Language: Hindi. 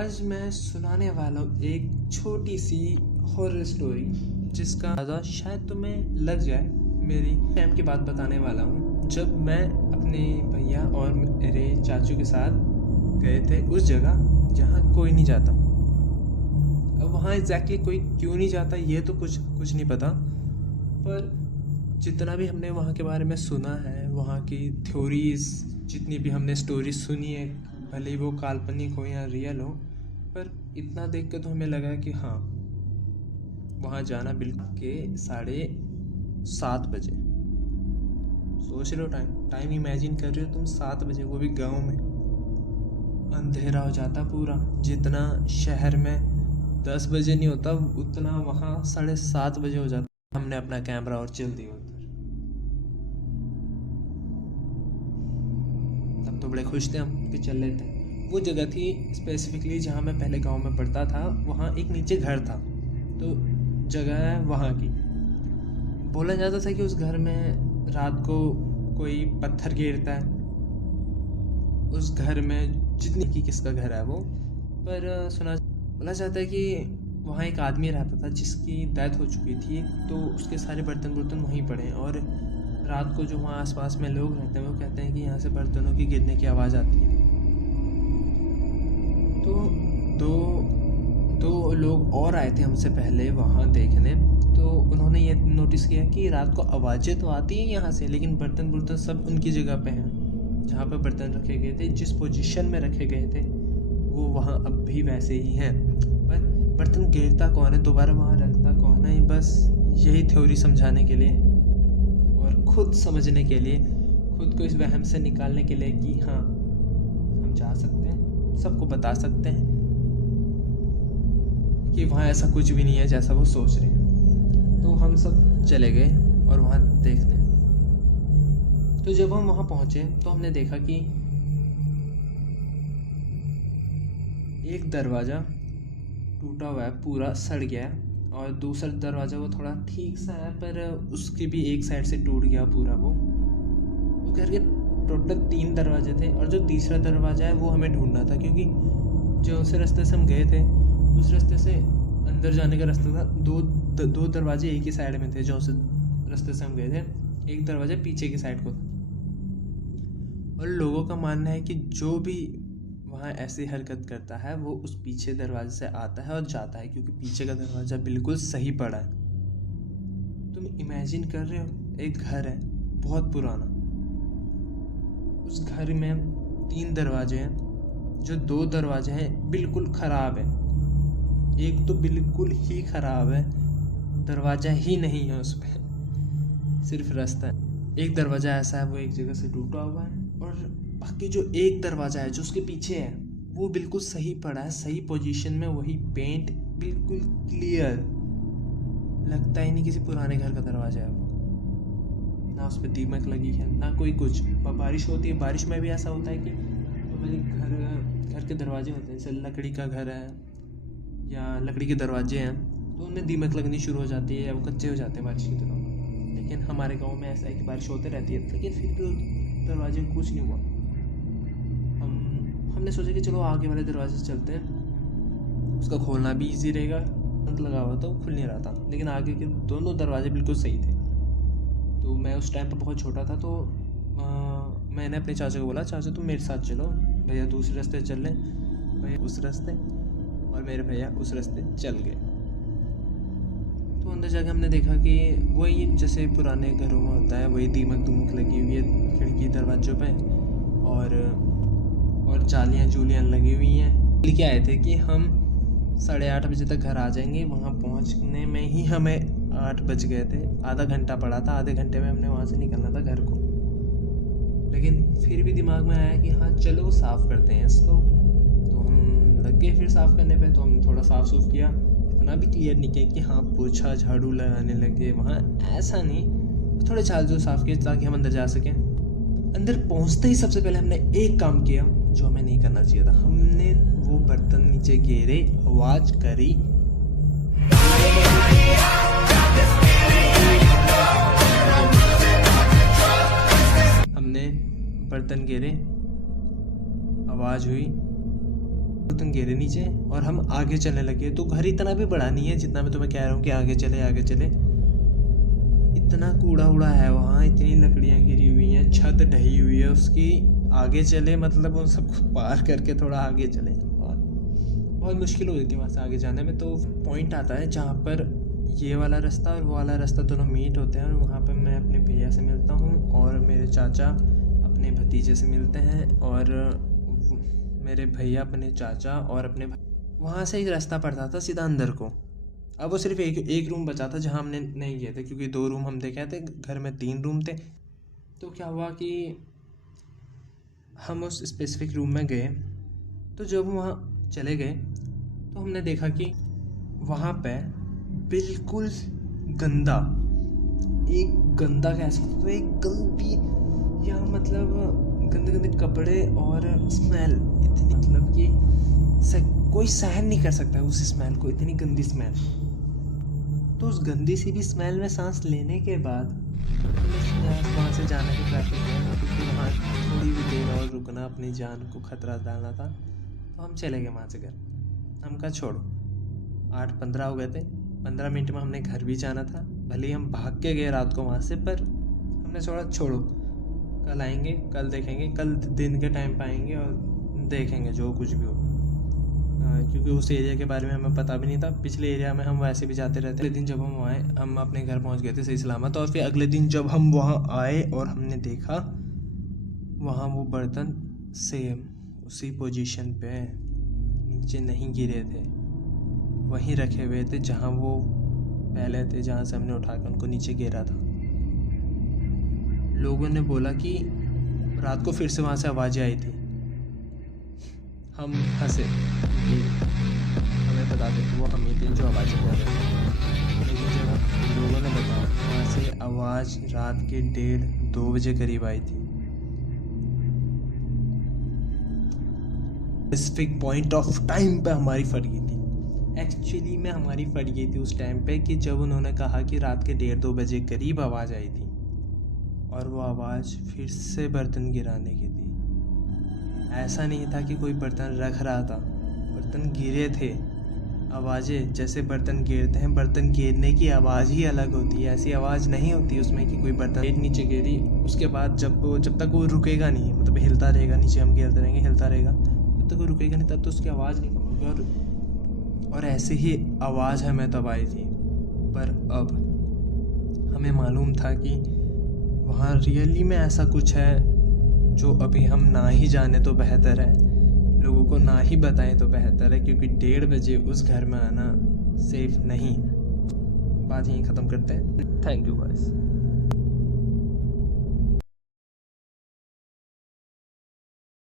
आज मैं सुनाने वाला हूँ एक छोटी सी हॉरर स्टोरी जिसका अंदाज़ा शायद तुम्हें लग जाए। मेरी टाइम की बात बताने वाला हूँ जब मैं अपने भैया और मेरे चाचू के साथ गए थे उस जगह जहाँ कोई नहीं जाता। अब वहाँ एग्जैक्टली कोई क्यों नहीं जाता ये तो कुछ नहीं पता, पर जितना भी हमने वहाँ के बारे में सुना है, वहाँ की थ्योरीज जितनी भी हमने स्टोरीज सुनी है, भले ही वो काल्पनिक हो या रियल हो, पर इतना देख के तो हमें लगा कि हाँ वहाँ जाना बिल्कुल के 7:30 बजे। सोच रहे हो टाइम इमेजिन कर रहे हो तुम, 7 बजे, वो भी गांव में अंधेरा हो जाता पूरा। जितना शहर में 10 बजे नहीं होता उतना वहाँ 7:30 बजे हो जाता। हमने अपना कैमरा और चल दिया उधर। तब तो बड़े खुश थे हम कि चल लेते हैं। वो जगह थी स्पेसिफिकली जहाँ मैं पहले गांव में पढ़ता था, वहाँ एक नीचे घर था, तो जगह है वहाँ की। बोला जाता था कि उस घर में रात को कोई पत्थर गिरता है। उस घर में जितनी की किसका घर है वो, पर बोला जाता है कि वहाँ एक आदमी रहता था जिसकी डेथ हो चुकी थी, तो उसके सारे बर्तन वहीं पड़े हैं। और रात को जो वहाँ आसपास में लोग रहते हैं वो कहते हैं कि यहाँ से बर्तनों की गिरने की आवाज़ आती है। तो दो लोग और आए थे हमसे पहले वहाँ देखने, तो उन्होंने ये नोटिस किया कि रात को आवाज़ें तो आती हैं यहाँ से, लेकिन बर्तन सब उनकी जगह पे हैं जहाँ पे बर्तन रखे गए थे। जिस पोजीशन में रखे गए थे वो वहाँ अब भी वैसे ही हैं, पर बर्तन गिरता कौन है, दोबारा वहाँ रखता कौन है, बस यही थ्योरी समझाने के लिए और खुद समझने के लिए, खुद को इस वहम से निकालने के लिए कि हाँ हम जा सकते हैं, सबको बता सकते हैं कि वहाँ ऐसा कुछ भी नहीं है जैसा वो सोच रहे हैं। तो हम सब चले गए और वहाँ देखने। तो जब हम वहाँ पहुँचे तो हमने देखा कि एक दरवाज़ा टूटा हुआ है, पूरा सड़ गया है, और दूसरा दरवाज़ा वो थोड़ा ठीक सा है, पर उसकी भी एक साइड से टूट गया पूरा। वो करके टोटल 3 दरवाजे थे, और जो तीसरा दरवाज़ा है वो हमें ढूंढना था, क्योंकि जो उस रास्ते से हम गए थे उस रास्ते से अंदर जाने का रास्ता था। दो दरवाजे एक ही साइड में थे जो उस रास्ते से हम गए थे, एक दरवाज़ा पीछे की साइड को था। और लोगों का मानना है कि जो भी वहाँ ऐसी हरकत करता है वो उस पीछे दरवाजे से आता है और जाता है, क्योंकि पीछे का दरवाज़ा बिल्कुल सही पड़ा है। तुम इमेजिन कर रहे हो, एक घर है बहुत पुराना, उस घर में 3 दरवाजे हैं, जो 2 दरवाजे हैं बिल्कुल ख़राब है, एक तो बिल्कुल ही ख़राब है, दरवाज़ा ही नहीं है उस पर, सिर्फ रास्ता है। एक दरवाज़ा ऐसा है वो एक जगह से टूटा हुआ है, और बाकी जो एक दरवाज़ा है जो उसके पीछे है वो बिल्कुल सही पड़ा है, सही पोजीशन में, वही पेंट बिल्कुल क्लियर, लगता ही नहीं किसी पुराने घर का दरवाज़ा है वो। ना उस पर दीमक लगी है ना कोई कुछ। बारिश होती है, बारिश में भी ऐसा होता है कि तो मेरे घर के दरवाजे होते हैं, जैसे लकड़ी का घर है या लकड़ी के दरवाजे हैं, तो उनमें दीमक लगनी शुरू हो जाती है या वो कच्चे हो जाते हैं बारिश की दिनों में। लेकिन हमारे गांव में ऐसा है कि बारिश होते रहती है, लेकिन फिर भी दरवाजे को कुछ नहीं हुआ। हमने सोचा कि चलो आगे वाले दरवाजे से चलते हैं, उसका खोलना भी इजी रहेगा, बंद लगा हुआ तो खुल नहीं रहा था, लेकिन आगे के दोनों दरवाजे बिल्कुल सही थे। तो मैं उस टाइम पर बहुत छोटा था, तो मैंने अपने चाचा को बोला, चाचा तुम मेरे साथ चलो, भैया दूसरे रास्ते चल लें, भैया उस रास्ते, और मेरे भैया उस रास्ते चल गए। तो अंदर जाके हमने देखा कि वही जैसे पुराने घरों में होता है, वही दीमक लगी हुई है खिड़की दरवाज़ों पे, और जालियाँ जूलियाँ लगी हुई हैं। लेके आए थे कि हम 8:30 बजे तक घर आ जाएंगे। वहाँ पहुँचने में ही हमें 8 बज गए थे, आधा घंटा पड़ा था, आधे घंटे में हमने वहाँ से निकलना था घर को। लेकिन फिर भी दिमाग में आया कि हाँ चलो साफ़ करते हैं इसको, तो हम लग गए फिर साफ़ करने पे। तो हमने थोड़ा साफ़ सूफ किया, इतना भी क्लियर नहीं किया कि हाँ पोछा झाड़ू लगाने लगे, वहाँ ऐसा नहीं, थोड़े झाड़ू साफ़ किए ताकि हम अंदर जा सकें। अंदर पहुँचते ही सबसे पहले हमने एक काम किया जो हमें नहीं करना चाहिए था, हमने वो बर्तन नीचे गिरे, आवाज़ करी, हमने बर्तन गिरे, आवाज़ हुई, बर्तन गिरे नीचे और हम आगे चलने लगे। तो घर इतना भी बड़ा नहीं है जितना मैं तुम्हें कह रहा हूँ कि आगे चले आगे चले। इतना कूड़ा उड़ा है वहाँ, इतनी लकड़ियाँ गिरी हुई हैं, छत ढही हुई है उसकी। आगे चले मतलब उन सबको पार करके थोड़ा आगे चले, बहुत मुश्किल हो गई थी वहाँ से आगे जाने में। तो पॉइंट आता है जहाँ पर ये वाला रास्ता और वो वाला रास्ता दोनों मीट होते हैं, और वहाँ पर मैं अपने भैया से मिलता हूँ और मेरे चाचा अपने भतीजे से मिलते हैं, और मेरे भैया अपने चाचा और अपने वहाँ से एक रास्ता पड़ता था सीधा अंदर को। अब वो सिर्फ एक रूम बचा था जहाँ हमने नहीं गए थे, क्योंकि 2 रूम हम देखे थे, घर में 3 रूम थे। तो क्या हुआ कि हम उस स्पेसिफिक रूम में गए। तो जब वहाँ चले गए तो हमने देखा कि वहाँ पे बिल्कुल गंदा, एक गंदा कह सकते हो, एक गंदी या मतलब गंदे गंदे कपड़े और स्मेल इतनी, मतलब कि कोई सहन नहीं कर सकता उस स्मेल को, इतनी गंदी स्मेल। तो उस गंदी सी भी स्मेल में सांस लेने के बाद वहाँ से जाने की प्रेफर किया, क्योंकि वहाँ थोड़ी भी देर और रुकना अपनी जान को खतरा डालना था। तो हम चले गए वहाँ से घर। हम कहा छोड़ो, 8:15 हो गए थे, 15 मिनट में हमने घर भी जाना था। भले ही हम भाग के गए रात को वहाँ से, पर हमने सोचा छोड़ो, कल आएंगे, कल देखेंगे, कल दिन के टाइम पे आएंगे और देखेंगे जो कुछ भी हो। क्योंकि उस एरिया के बारे में हमें पता भी नहीं था। पिछले एरिया में हम वैसे भी जाते रहते। अगले दिन जब हम आए, हम अपने घर पहुँच गए थे सही सलामत। और फिर अगले दिन जब हम वहाँ आए और हमने देखा वहाँ वो बर्तन सेम उसी पोजीशन पे नीचे नहीं गिरे थे, वहीं रखे हुए थे जहाँ वो पहले थे, जहाँ से हमने उठाकर उनको नीचे गिरा था। लोगों ने बोला कि रात को फिर से वहाँ से आवाज़ें आई थी। हम हंसे, हमें पता था कि वो हम ही थे जो आवाज़ें कर रहे थे। लेकिन जब लोगों ने बताया वहाँ से आवाज़ रात के 1:30-2 बजे करीब आई थी। स्पेसिफिक पॉइंट ऑफ टाइम पे हमारी फट गई थी। एक्चुअली में हमारी फट गई थी उस टाइम पे कि जब उन्होंने कहा कि रात के 1:30-2 बजे करीब आवाज़ आई थी, और वो आवाज़ फिर से बर्तन गिराने की थी। ऐसा नहीं था कि कोई बर्तन रख रहा था, बर्तन गिरे थे। आवाज़ें जैसे बर्तन गिरते हैं, बर्तन गिरने की आवाज़ ही अलग होती है। ऐसी आवाज़ नहीं होती उसमें कि कोई बर्तन नीचे गिरी, उसके बाद जब तक वो रुकेगा नहीं, मतलब हिलता रहेगा, नीचे हम गिरते रहेंगे, हिलता रहेगा, जब तक वो रुकेगा नहीं तब तो उसकी आवाज़ नहीं कम होगी। और ऐसे ही आवाज़ हमें तब आई थी। पर अब हमें मालूम था कि वहाँ रियली में ऐसा कुछ है जो अभी हम ना ही जाने तो बेहतर है, लोगों को ना ही बताएं तो बेहतर है, क्योंकि 1:30 बजे उस घर में आना सेफ नहीं है। बात यहीं ख़त्म करते हैं। Thank you guys.